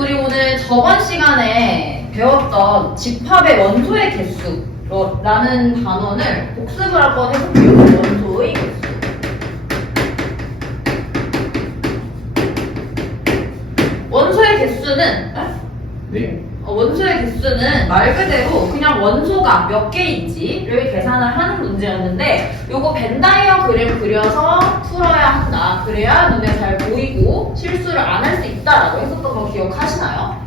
우리 오늘 저번 시간에 배웠던 집합의 원소의 개수라는 단원을 복습을 한번 해볼게요. 원소의 개수. 원소의 개수는 네. 원소의 개수는 말 그대로 그냥 원소가 몇 개인지를 계산을 하는 문제였는데 요거 벤 다이어그램 그려서 풀어야 한다. 그래야 눈에 잘 보이고 실수를 안 할 수 있다라고 했었던 거 기억하시나요?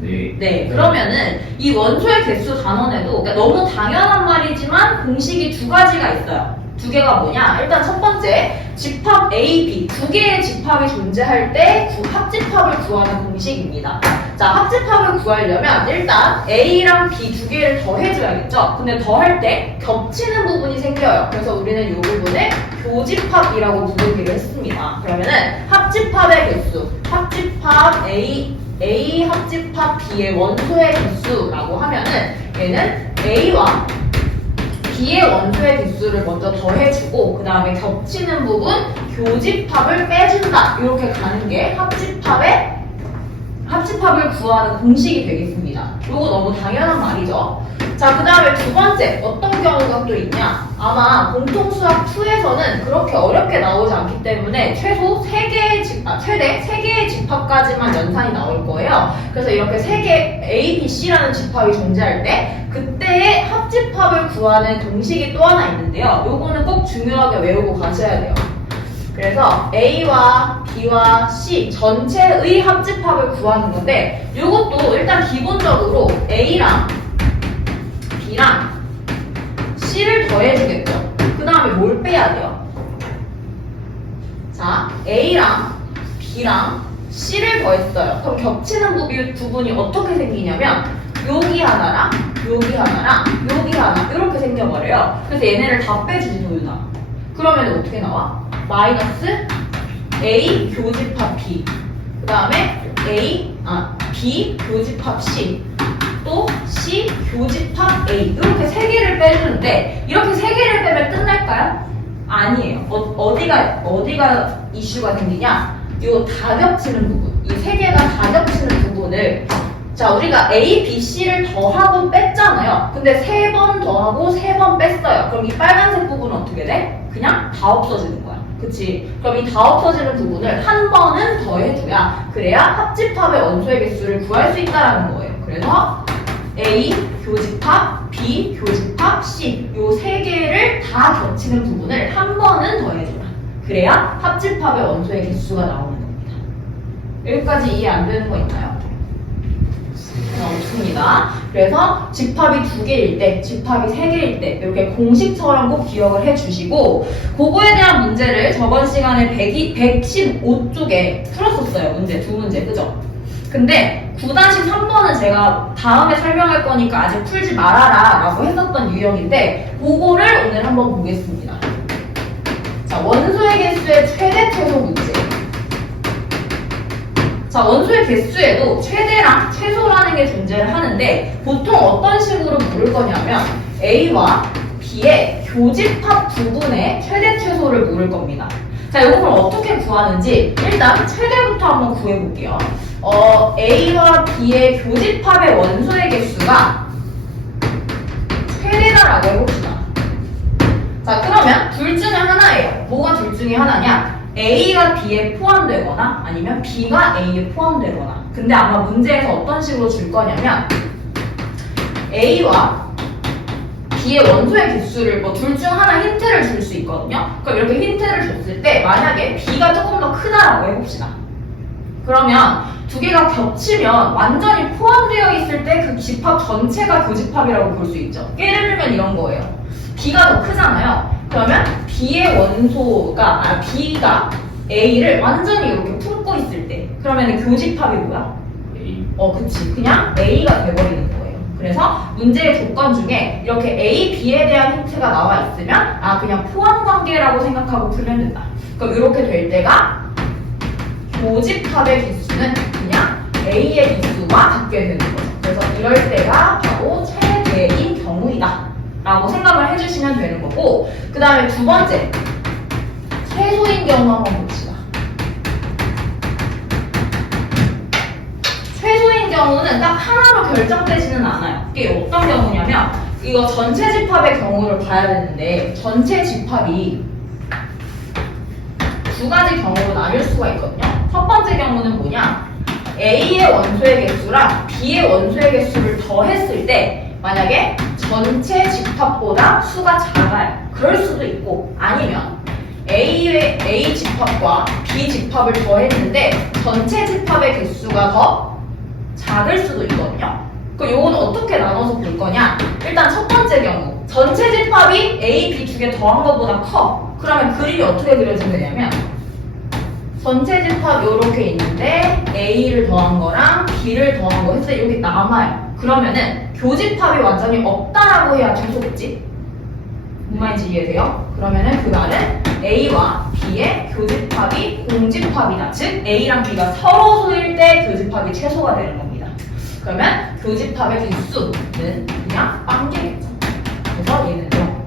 네. 네, 그러면은 이 원소의 개수 단원에도 그러니까 너무 당연한 말이지만 공식이 두 가지가 있어요. 두 개가 뭐냐? 일단 첫 번째, 집합 A, B 두 개의 집합이 존재할 때 합집합을 구하는 공식입니다. 자, 합집합을 구하려면 일단 A랑 B 두 개를 더해줘야겠죠? 근데 더할 때 겹치는 부분이 생겨요. 그래서 우리는 이 부분을 교집합이라고 부르기로 했습니다. 그러면은 합집합의 개수, 합집합 A 합집합 B의 원소의 개수라고 하면은 얘는 A와 B의 원소의 개수를 먼저 더해주고 그 다음에 겹치는 부분 교집합을 빼준다. 이렇게 가는 게 합집합을 구하는 공식이 되겠습니다. 이거 너무 당연한 말이죠. 자, 그 다음에 두 번째 어떤 경우가 또 있냐? 아마 공통수학 2에서는 그렇게 어렵게 나오지 않기 때문에 최소 3개의 최대 3개의 집합까지만 연산이 나올 거예요. 그래서 이렇게 3개 A, B, C라는 집합이 존재할 때 그때의 합집합을 구하는 공식이 또 하나 있는데요. 요거는 꼭 중요하게 외우고 가셔야 돼요. 그래서 A와 B와 C 전체의 합집합을 구하는 건데 요것도 일단 기본적으로 A랑 B랑 C를 더해주겠죠. 그 다음에 뭘 빼야 돼요? 자, A랑 B랑 C를 더했어요. 그럼 겹치는 부분이 어떻게 생기냐면 여기 하나랑 여기 하나랑 여기 하나 이렇게 생겨버려요. 그래서 얘네를 다 빼주지 도윤아. 그러면 어떻게 나와? 마이너스 A 교집합 B 그 다음에 B 교집합 C 또 C 교집합 A 이렇게 세 개를 빼주는데 이렇게 세 개를 빼면 끝날까요? 아니에요. 어디가 이슈가 생기냐? 요 다 겹치는 부분 이 세 개가 다 겹치는 부분을 자 우리가 A, B, C를 더하고 뺐잖아요. 근데 3번 더하고 3번 뺐어요. 그럼 이 빨간색 부분은 어떻게 돼? 그냥 다 없어지는 거야. 그치? 그럼 이 다 없어지는 부분을 한 번은 더해줘야 그래야 합집합의 원소의 개수를 구할 수 있다는 거예요. 그래서 A 교집합, B 교집합, C 요 세 개를 다 겹치는 부분을 한 번은 더해줘라. 그래야 합집합의 원소의 개수가 나오는 겁니다. 여기까지 이해 안 되는 거 있나요? 없습니다. 그래서 집합이 2개일 때, 집합이 3개일 때 이렇게 공식처럼 꼭 기억을 해주시고 그거에 대한 문제를 저번 시간에 115쪽에 풀었었어요. 문제, 두 문제, 그죠? 근데 9-3번은 제가 다음에 설명할 거니까 아직 풀지 말아라 라고 했었던 유형인데 그거를 오늘 한번 보겠습니다. 자, 원소의 개수의 최대 최소 문제. 자, 원소의 개수에도 최대랑 최소라는 게 존재를 하는데 보통 어떤 식으로 물을 거냐면 A와 B의 교집합 부분의 최대 최소를 물을 겁니다. 자, 이거 그럼 어떻게 구하는지 일단 최대부터 한번 구해볼게요. A와 B의 교집합의 원소의 개수가 최대다라고 해봅시다. 자, 그러면 둘 중에 하나예요. 뭐가 둘 중에 하나냐? A가 B에 포함되거나 아니면 B가 A에 포함되거나. 근데 아마 문제에서 어떤 식으로 줄 거냐면 A와 B의 원소의 개수를 뭐 둘 중 하나 힌트를 줄 수 있거든요. 그럼 이렇게 힌트를 줬을 때 만약에 B가 조금 더 크다라고 해봅시다. 그러면 두 개가 겹치면 완전히 포함되어 있을 때 그 집합 전체가 교집합이라고 볼 수 있죠. 예를 들면 이런 거예요. B가 더 크잖아요. 그러면 B의 원소가 B가 A를 완전히 이렇게 품고 있을 때 그러면 교집합이 뭐야? A. 그치. 그냥 A가 돼버리는 거예요. 그래서 문제의 조건 중에 이렇게 A, B에 대한 힌트가 나와 있으면 그냥 포함 관계라고 생각하고 풀면 된다. 그럼 이렇게 될 때가 교집합의 개수는 그냥 A의 개수와 같게 되는 거죠. 그래서 이럴 때가 바로 최대인 경우이다 라고 생각을 해주시면 되는 거고 그 다음에 두 번째 최소인 경우 한번 봅시다. 경우는 딱 하나로 결정되지는 않아요. 이게 어떤 경우냐면 이거 전체 집합의 경우를 봐야 되는데 전체 집합이 두 가지 경우로 나뉠 수가 있거든요. 첫 번째 경우는 뭐냐? A의 원소의 개수랑 B의 원소의 개수를 더했을 때 만약에 전체 집합보다 수가 작아요. 그럴 수도 있고 아니면 A 집합과 B 집합을 더했는데 전체 집합의 개수가 더 작을 수도 있거든요. 그럼 요건 어떻게 나눠서 볼 거냐? 일단 첫 번째 경우 전체 집합이 A, B 두 개 더한 것보다 커. 그러면 그림이 어떻게 그려지면 되냐면 전체 집합 요렇게 있는데 A를 더한 거랑 B를 더한 거 했을 때 여기 남아요. 그러면은 교집합이 완전히 없다라고 해야 최소겠지? 무슨 말인지 이해돼요? 그러면은 그 말은 A와 B의 교집합이 공집합이다. 즉 A랑 B가 서로 소일 때 교집합이 최소가 되는 겁니다. 그러면 교집합의 개수는 그냥 빵개겠죠. 그래서 얘는 0.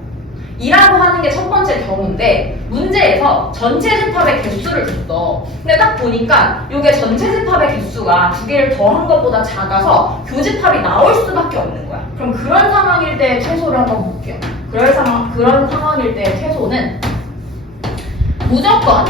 이라고 하는 게 첫 번째 경우인데 문제에서 전체 집합의 개수를 줬어. 근데 딱 보니까 이게 전체 집합의 개수가 두 개를 더한 것보다 작아서 교집합이 나올 수밖에 없는 거야. 그럼 그런 상황일 때 최소를 한번 볼게요. 그런 상황일 때 최소는 무조건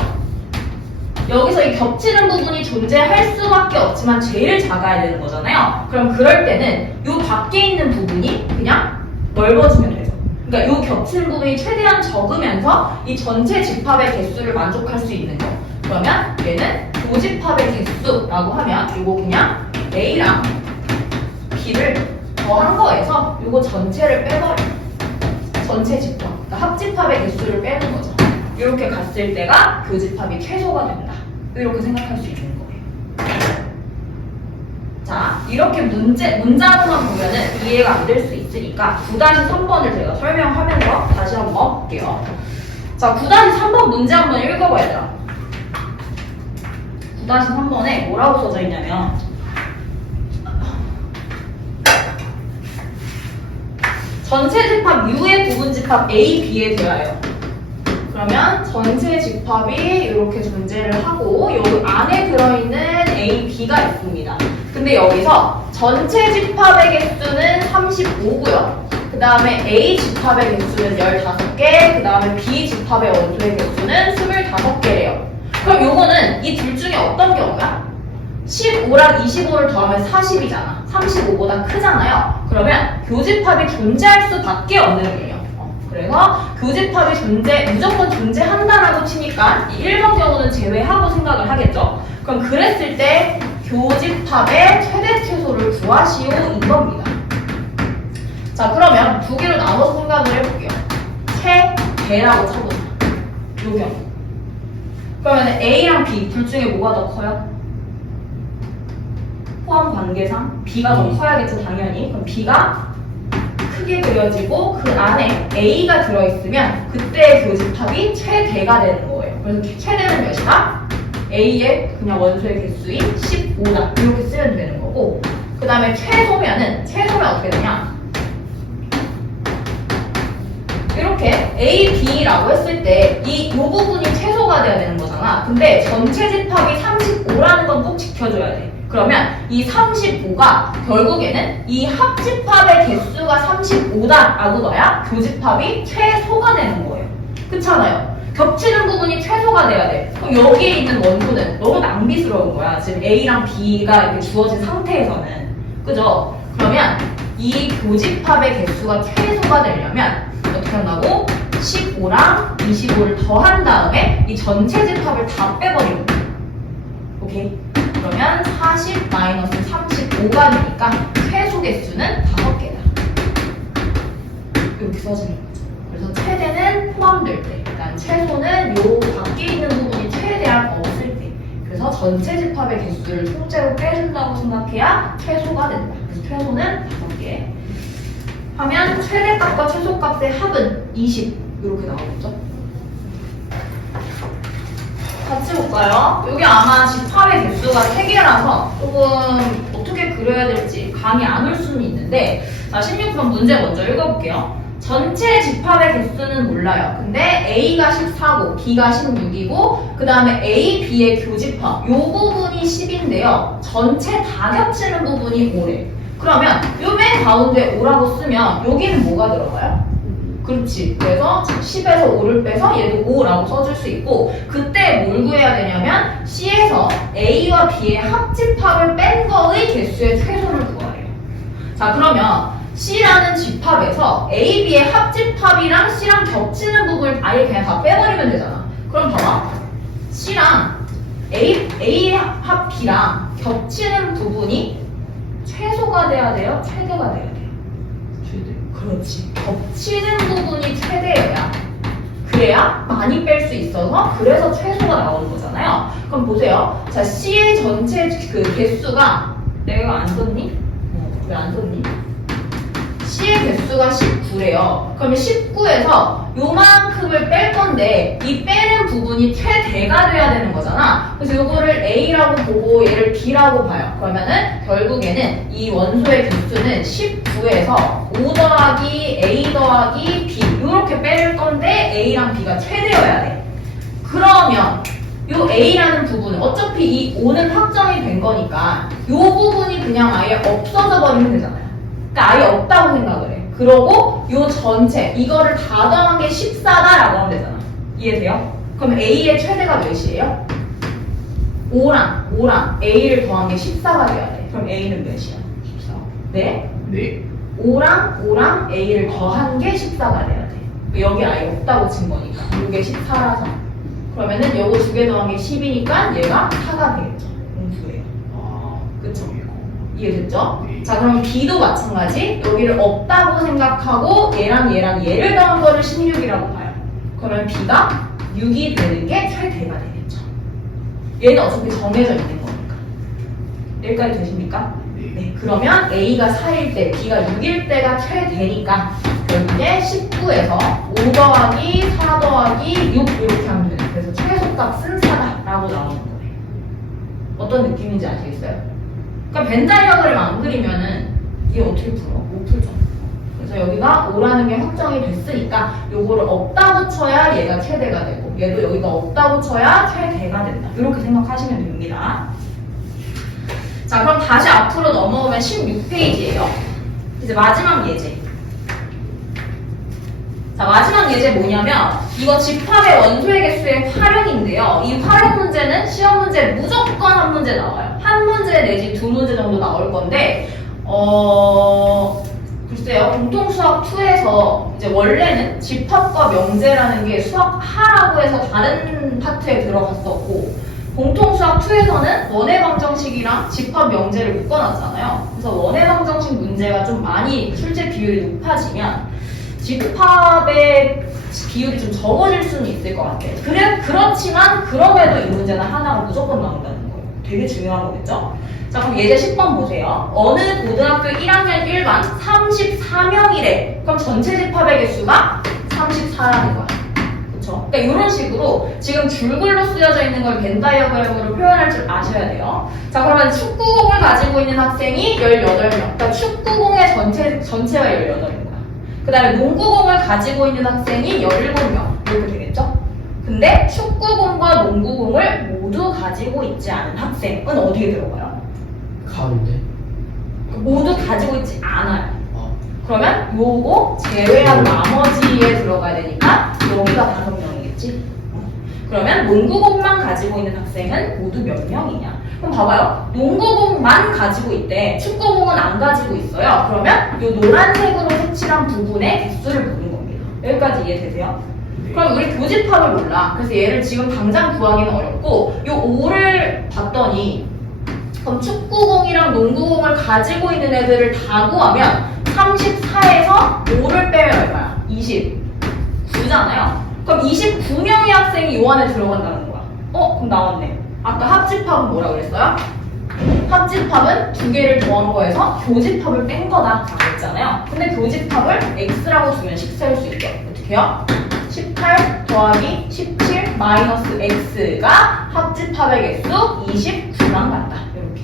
여기서 이 겹치는 부분이 존재할 수밖에 없지만 제일 작아야 되는 거잖아요. 그럼 그럴 때는 이 밖에 있는 부분이 그냥 넓어지면 되죠. 그러니까 이 겹치는 부분이 최대한 적으면서 이 전체 집합의 개수를 만족할 수 있는 거. 그러면 얘는 교집합의 개수라고 하면 이거 그냥 A랑 B를 더한 거에서 이거 전체를 빼버려. 전체 집합, 그러니까 합집합의 개수를 빼는 거죠. 이렇게 갔을 때가 교집합이 최소가 된다. 이렇게 생각할 수 있는 거예요. 자, 이렇게 문장으로만 보면은 이해가 안 될 수 있으니까 9-3번을 제가 설명하면서 다시 한번 볼게요. 자, 9-3번 문제 한번 읽어봐야 돼요. 9-3번에 뭐라고 써져 있냐면 전체 집합 U의 부분 집합 A, B에 대하여 그러면 전체 집합이 이렇게 존재를 하고 여기 안에 들어있는 A, B가 있습니다. 근데 여기서 전체 집합의 개수는 35고요. 그 다음에 A 집합의 개수는 15개, 그 다음에 B 집합의 원소의 개수는 25개래요. 그럼 요거는 이 둘 중에 어떤 경우야? 15랑 25를 더하면 40이잖아. 35보다 크잖아요. 그러면 교집합이 존재할 수밖에 없는 거예요. 그래서 교집합이 무조건 존재한다라고 치니까 이 1번 경우는 제외하고 생각을 하겠죠. 그럼 그랬을 때 교집합의 최대 최소를 구하시오 이겁니다. 자, 그러면 두 개로 나눠서 생각을 해볼게요. 최대라고 쳐보자. 요 경우. 그러면 A랑 B 둘 중에 뭐가 더 커요? 포함 관계상 B가 더 커야겠죠, 당연히. 그럼 B가 크게 그려지고 그 안에 A가 들어있으면 그때의 교집합이 최대가 되는 거예요. 그래서 최대는 몇이다? A의 그냥 원소의 개수인 15다. 이렇게 쓰면 되는 거고 그 다음에 최소면 어떻게 되냐? 이렇게 A, B라고 했을 때 이 부분이 최소가 돼야 되는 거잖아. 근데 전체 집합이 35라는 건 꼭 지켜줘야 돼. 그러면 이 35가 결국에는 이 합집합의 개수가 35다라고 넣어야 교집합이 최소가 되는 거예요. 그렇잖아요. 겹치는 부분이 최소가 돼야 돼. 그럼 여기에 있는 원소는 너무 낭비스러운 거야. 지금 A랑 B가 이렇게 주어진 상태에서는. 그죠? 그러면 이 교집합의 개수가 최소가 되려면 어떻게 한다고? 15랑 25를 더한 다음에 이 전체 집합을 다 빼버리는 거야. 오케이? 그러면 40 마이너스 35가 되니까 최소 개수는 5개다. 이렇게 써지는 거죠. 그래서 최대는 포함될 때, 그러니까 최소는 요 밖에 있는 부분이 최대한 없을 때. 그래서 전체 집합의 개수를 통째로 빼준다고 생각해야 최소가 된다. 그래서 최소는 5개. 하면 최대값과 최소값의 합은 20 이렇게 나오겠죠. 같이 볼까요? 여기 아마 집합의 개수가 3개라서 조금 어떻게 그려야 될지 감이 안 올 수는 있는데 자, 16번 문제 먼저 읽어볼게요. 전체 집합의 개수는 몰라요. 근데 A가 14고 B가 16이고 그 다음에 A, B의 교집합 요 부분이 10인데요. 5인데요. 전체 다 겹치는 부분이 5래. 그러면 요 맨 가운데 5라고 쓰면 여기는 뭐가 들어가요? 그렇지. 그래서 10에서 5를 빼서 얘도 5라고 써줄 수 있고, 그때 뭘 구해야 되냐면 C에서 A와 B의 합집합을 뺀 거의 개수의 최소를 구하래요. 자, 그러면 C라는 집합에서 A, B의 합집합이랑 C랑 겹치는 부분을 아예 그냥 다 빼버리면 되잖아. 그럼 봐봐. C랑 A 합 B랑 겹치는 부분이 최소가 돼야 돼요? 최대가 돼야 돼요? 최대. 그렇지. 겹치는 부분이 최대여야. 그래야 많이 뺄 수 있어서 그래서 최소가 나오는 거잖아요. 그럼 보세요. 자, C의 전체 그 개수가 내가 안 썼니? 왜 안 썼니? C의 개수가 19래요. 그러면 19에서 요만큼을 뺄 건데 이 빼는 부분이 최대가 돼야 되는 거잖아. 그래서 요거를 A라고 보고 얘를 B라고 봐요. 그러면은 결국에는 이 원소의 개수는 19에서 5 더하기 A 더하기 B 이렇게 뺄 건데 A랑 B가 최대여야 돼. 그러면 요 A라는 부분은 어차피 이 5는 확정이 된 거니까 요 부분이 그냥 아예 없어져 버리면 되잖아요. 그러니까 아예 없다고 생각을 해. 그러고 요 전체 이거를 다 더한 게 14다라고 하면 되잖아. 이해돼요? 그럼 A의 최대가 몇이에요? 5랑 A를 더한 게 14가 돼야 돼. 그럼 A는 몇이야? 14. 네? 네. 5랑 A를 더한 게 14가 돼야 돼. 여기 아예 없다고 친 거니까. 이게 14라서. 그러면은 요거 두 개 더한 게 10이니까 얘가 4가 되겠죠. 음수예요. 아, 그쵸? 이거. 이해됐죠? 네. 자, 그럼 B도 마찬가지. 여기를 없다고 생각하고 얘랑 얘를 더한 거를 16이라고 봐요. 그러면 B가 6이 되는 게 최대가 되겠죠. 얘는 어차피 정해져 있는 거니까. 여기까지 되십니까? 네. 네. 그러면 A가 4일 때, B가 6일 때가 최대니까 결국에 19에서 5 더하기 4 더하기 6 이렇게 하면 돼요. 그래서 최소값은 4다라고 나오는 거예요. 어떤 느낌인지 아시겠어요? 그러니까 벤 다이어그램 안 그리면은 이게 어떻게 풀어? 못 풀죠. 그래서 여기가 5라는 게 확정이 됐으니까 요거를 없다고 쳐야 얘가 최대가 되고 얘도 여기가 없다고 쳐야 최대가 된다. 이렇게 생각하시면 됩니다. 자, 그럼 다시 앞으로 넘어오면 16페이지예요. 이제 마지막 예제. 자, 마지막 예제 뭐냐면 이거 집합의 원소의 개수의 활용인데요. 이 활용 문제는 시험 문제 무조건 한 문제 나와요. 한 문제 내지 두 문제 정도 나올 건데 글쎄요. 공통수학 2에서 이제 원래는 집합과 명제라는 게 수학 하라고 해서 다른 파트에 들어갔었고 공통수학 2에서는 원해방정식이랑 집합 명제를 묶어놨잖아요. 그래서 원해방정식 문제가 좀 많이 출제 비율이 높아지면 집합의 비율이 좀 적어질 수는 있을 것 같아요. 그렇지만 그럼에도 이 문제는 하나가 무조건 나온다는 거예요. 되게 중요한 거겠죠? 자, 그럼 예제 10번 보세요. 어느 고등학교 1학년 1반 34명이래. 그럼 전체 집합의 개수가 34라는 거야. 그쵸? 그러니까 이런 식으로 지금 줄글로 쓰여져 있는 걸 벤 다이어그램으로 표현할 줄 아셔야 돼요. 자, 그러면 축구공을 가지고 있는 학생이 18명. 그러니까 축구공의 전체가 18명. 그 다음에 농구공을 가지고 있는 학생이 17명 이렇게 되겠죠? 근데 축구공과 농구공을 모두 가지고 있지 않은 학생은 어디에 들어가요? 가운데? 모두 가지고 있지 않아요. 어. 그러면 요거 제외한 나머지에 들어가야 되니까 여기가 5명이겠지? 그러면 농구공만 가지고 있는 학생은 모두 몇 명이냐? 그럼 봐봐요. 농구공만 가지고 있대. 축구공은 안 가지고 있어요. 그러면 요 노란색으로 색칠한 부분의 개수를 보는 겁니다. 여기까지 이해되세요? 네. 그럼 우리 교집합을 몰라. 그래서 얘를 지금 당장 구하기는 어렵고 요 5를 봤더니 그럼 축구공이랑 농구공을 가지고 있는 애들을 다 구하면 34에서 5를 빼면 얼마야? 29잖아요. 그럼 29명의 학생이 요 안에 들어간다는 거야. 그럼 나왔네. 아까 합집합은 뭐라 그랬어요? 합집합은 두 개를 더한 거에서 교집합을 뺀 거다 라고 했잖아요. 근데 교집합을 x라고 두면 10 세울 수 있죠. 어떻게 해요? 18 더하기 17 마이너스 x가 합집합의 개수 29랑 같다. 이렇게.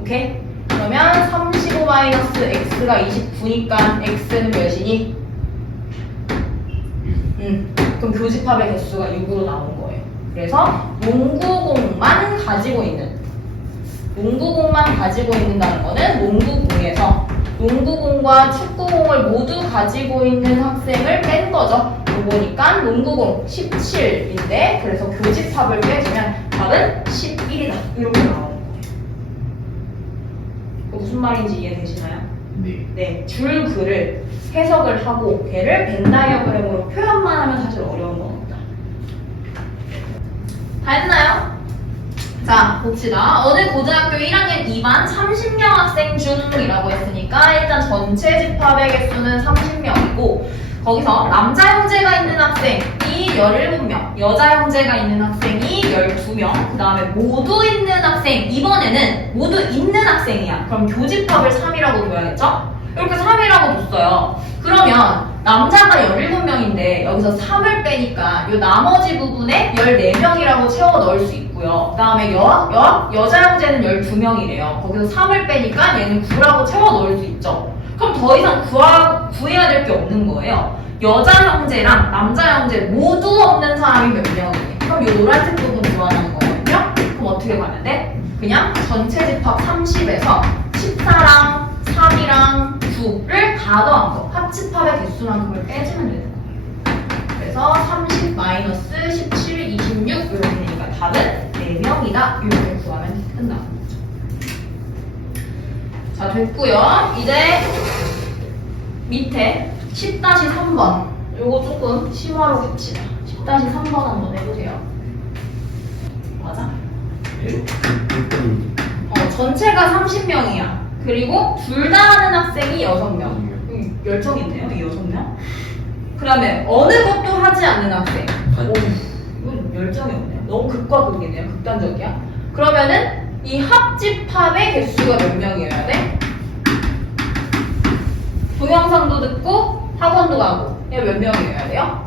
오케이? 그러면 35 마이너스 x가 29니까 x는 몇이니? 그럼 교집합의 개수가 6으로 나온 거예요. 그래서 농구공만 가지고 있는 농구공만 가지고 있는다는 거는 농구공에서 농구공과 축구공을 모두 가지고 있는 학생을 뺀 거죠. 보니까 농구공 17인데 그래서 교집합을 빼주면 답은 11이다. 이렇게 나오는 거예요. 무슨 말인지 이해되시나요? 네. 네, 줄글을 해석을 하고 걔를 벤 다이어그램으로 표현만 하면 사실 어려운 겁니다. 다 했나요? 자, 봅시다. 어느 고등학교 1학년 2반 30명 학생 중이라고 했으니까 일단 전체 집합의 개수는 30명이고 거기서 남자 형제가 있는 학생이 17명, 여자 형제가 있는 학생이 12명, 그 다음에 모두 있는 학생, 이번에는 모두 있는 학생이야. 그럼 교집합을 3이라고 둬야겠죠? 이렇게 3이라고 뒀어요. 그러면 남자가 17명인데 여기서 3을 빼니까 이 나머지 부분에 14명이라고 채워 넣을 수 있고요. 그 다음에 여자 형제는 12명이래요. 거기서 3을 빼니까 얘는 9라고 채워 넣을 수 있죠. 그럼 더 이상 구해야 될 게 없는 거예요. 여자 형제랑 남자 형제 모두 없는 사람이 몇 명이에요? 그럼 이 노란색 부분 구하는 거거든요. 그럼 어떻게 가면 돼? 그냥 전체 집합 30에서 14랑 3이랑 9를 다 더한 거. 합집합의 개수만큼을 빼주면 되는 거예요. 그래서 30 마이너스 17, 26 이렇게 되니까 답은 4명이다. 이렇게 구하면 끝나는 거죠. 자, 됐고요. 이제 밑에 10-3번 요거 조금 심화로 봅시다. 10-3번 한번 해보세요. 맞아? 네. 전체가 30명이야. 그리고 둘 다 하는 학생이 6명. 열정있네요, 이 6명. 그 다음에 어느 것도 하지 않는 학생. 오, 이건 열정이 없네요. 너무 극과 극이네요. 극단적이야. 그러면은 이 합집합의 개수가 몇 명이어야 돼? 동영상도 듣고 학원도 가고 얘 몇 명이어야 돼요?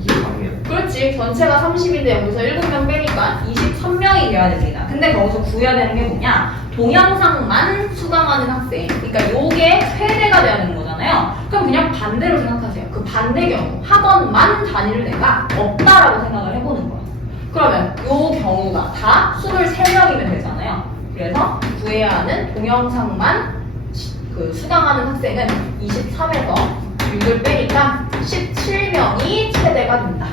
24명. 그렇지. 전체가 30인데 여기서 7명 빼니까 23명이 돼야 됩니다. 근데 거기서 구해야 되는 게 뭐냐? 동영상만 수강하는 학생. 그러니까 요게 최대가 되는 거잖아요. 그럼 그냥 반대로 생각하세요. 그 반대 경우 학원만 다닐 애가 없다라고 생각을 해보는 거예요. 그러면 요 경우가 다 23명이면 되잖아요. 그래서 구해야 하는 동영상만 수강하는 학생은 23에서 6을 빼니까 17명이 최대가 된다.